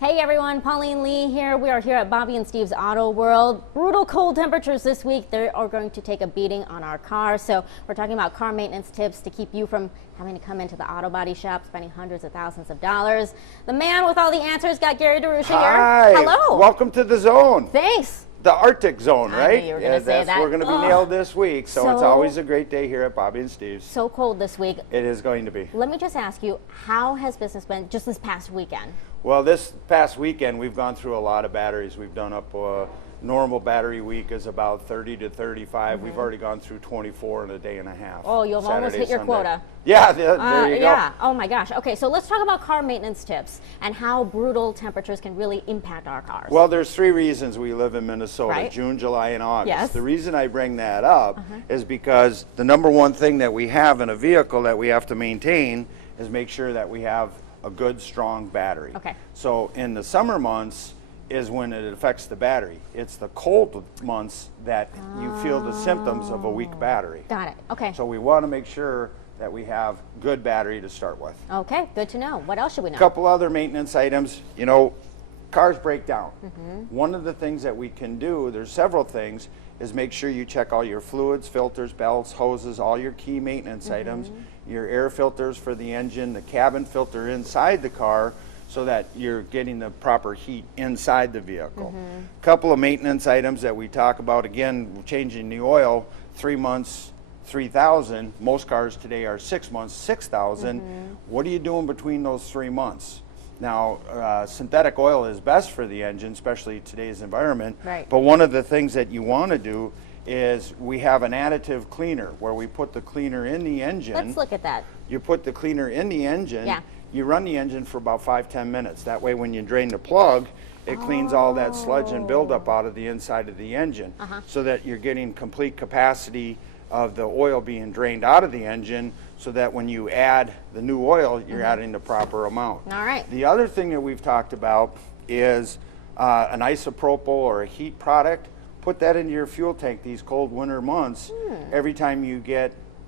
Hey everyone, Pauleen Lee here. We are here at Bobby and Steve's Auto World. Brutal cold temperatures this week. They are going to take a beating on our cars. So we're talking about car maintenance tips to keep you from having to come into the auto body shop, spending hundreds of thousands of dollars. The man with all the answers got Gary DeRusha here. Hi. Hello. Welcome to the zone. Thanks. The Arctic zone, right? I knew you were gonna say that. We're going to be nailed this week, so it's So- always a great day here at Bobby and Steve's. So cold this week. It is going to be. Let me just ask you, how has business been just this past weekend? Well, this past weekend, we've gone through a lot of batteries. We've done up normal battery week is about 30 to 35. We've already gone through 24 in a day and a half. Oh, you've almost Saturday, hit your Sunday. quota. Yeah, there you go. Yeah. Oh my gosh. Okay, so let's talk about car maintenance tips and how brutal temperatures can really impact our cars. Well, there's three reasons we live in Minnesota, Right. June, July, and August. Yes. The reason I bring that up is because the number one thing that we have in a vehicle that we have to maintain is make sure that we have a good, strong battery. Okay. So in the summer months is when it affects the battery. It's the cold months that you feel the symptoms of a weak battery. Got it. Okay. So we want to make sure that we have good battery to start with. Okay, good to know. What else should we know? A couple other maintenance items. You know, cars break down. One of the things that we can do, there's several things, is make sure you check all your fluids, filters, belts, hoses, all your key maintenance items, your air filters for the engine, the cabin filter inside the car, so that you're getting the proper heat inside the vehicle. Couple of maintenance items that we talk about, again, changing the oil, 3 months, 3,000. Most cars today are 6 months, 6,000. What are you doing between those 3 months? Now, synthetic oil is best for the engine, especially today's environment. Right. But one of the things that you want to do is we have an additive cleaner where we put the cleaner in the engine. Let's look at that. You put the cleaner in the engine. Yeah. You run the engine for about 5-10 minutes. That way when you drain the plug, it cleans all that sludge and buildup out of the inside of the engine, so that you're getting complete capacity of the oil being drained out of the engine, so that when you add the new oil, you're adding the proper amount. All right. The other thing that we've talked about is an isopropyl or a heat product. Put that into your fuel tank these cold winter months. Every time you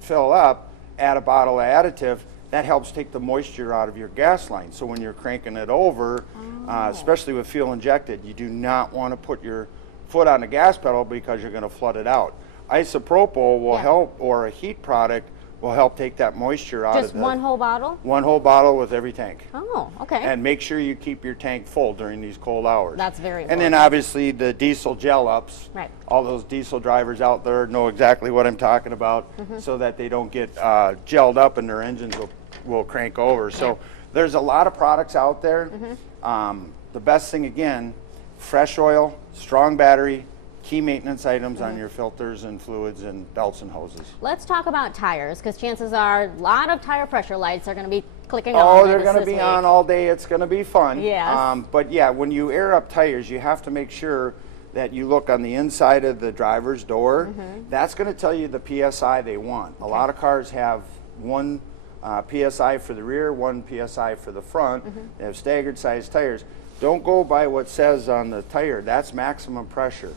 fill up, add a bottle of additive. That helps take the moisture out of your gas line. So when you're cranking it over, especially with fuel injected, you do not want to put your foot on the gas pedal because you're going to flood it out. Isopropyl will help, or a heat product will help take that moisture out Just of the... one whole bottle? One whole bottle with every tank. Oh, okay. And make sure you keep your tank full during these cold hours. That's very And then obviously the diesel gel ups. Right. All those diesel drivers out there know exactly what I'm talking about, so that they don't get gelled up and their engines will crank over. So there's a lot of products out there. The best thing, again, fresh oil, strong battery, key maintenance items on your filters and fluids and belts and hoses. Let's talk about tires, because chances are a lot of tire pressure lights are going to be clicking on. Oh, they're going to be on all day. It's going to be fun. Yes. But yeah, when you air up tires, you have to make sure that you look on the inside of the driver's door. That's going to tell you the PSI they want. A lot of cars have one PSI for the rear, one PSI for the front. They have staggered size tires. Don't go by what says on the tire. That's maximum pressure.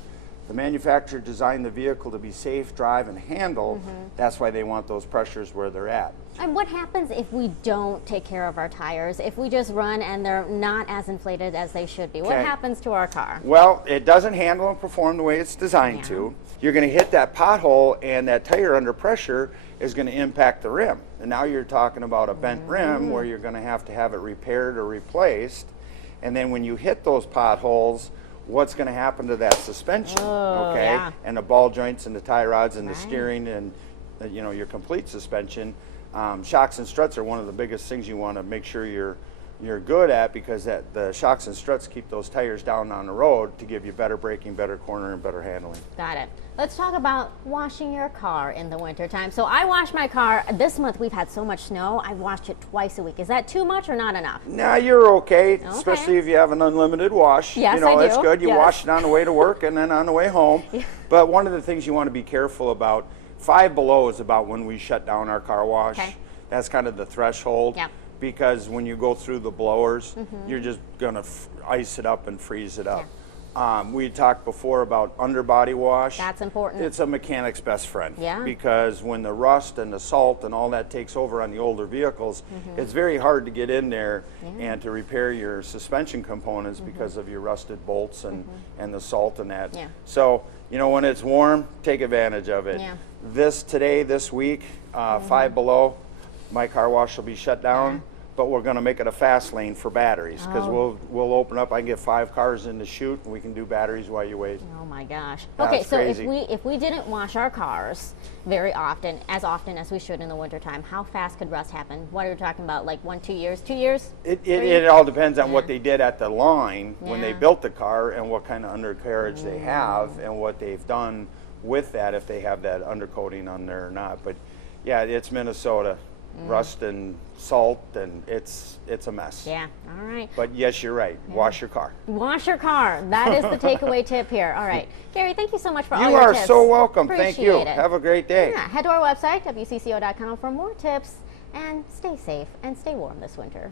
The manufacturer designed the vehicle to be safe, drive, and handle. That's why they want those pressures where they're at. And what happens if we don't take care of our tires? If we just run and they're not as inflated as they should be? What Okay. happens to our car? Well, it doesn't handle and perform the way it's designed to. You're going to hit that pothole, and that tire under pressure is going to impact the rim. And now you're talking about a bent rim where you're going to have it repaired or replaced. And then when you hit those potholes, what's going to happen to that suspension? Okay, yeah. and the ball joints and the tie rods and the steering and your complete suspension. Shocks and struts are one of the biggest things you want to make sure you're good at, because the shocks and struts keep those tires down on the road to give you better braking, better corner, and better handling. Got it. Let's talk about washing your car in the wintertime. So I wash my car. This month we've had so much snow. I washed it twice a week. Is that too much or not enough? Nah, you're okay, especially if you have an unlimited wash. Yes, I do. it's good. You yes. wash it on the way to work and then on the way home. But one of the things you want to be careful about, 5 below is about when we shut down our car wash. Okay. That's kind of the threshold. Yeah. Because when you go through the blowers, you're just going to ice it up and freeze it up. We talked before about underbody wash. That's important. It's a mechanic's best friend. Yeah. Because when the rust and the salt and all that takes over on the older vehicles, it's very hard to get in there and to repair your suspension components because of your rusted bolts and the salt and that. Yeah. So, you know, when it's warm, take advantage of it. Yeah. This week, 5 below, my car wash will be shut down. But we're going to make it a fast lane for batteries because we'll open up. I can get 5 cars in the chute, and we can do batteries while you wait. Oh my gosh. That's okay, so crazy. if we didn't wash our cars very often as we should in the wintertime, how fast could rust happen? What are you talking about? Like 1-2 years? 2 years? It all depends on what they did at the line when they Yeah. built the car and what kind of undercarriage they have and what they've done with that, if they have that undercoating on there or not. But yeah, it's Minnesota. Rust and salt, and it's a mess. Yeah, all right. But yes, you're right. Wash your car. Wash your car. That is the takeaway tip here. All right. Gary, thank you so much for all your tips. You are so welcome. Thank you. Appreciate it. Have a great day. Yeah, head to our website, WCCO.com, for more tips, and stay safe and stay warm this winter.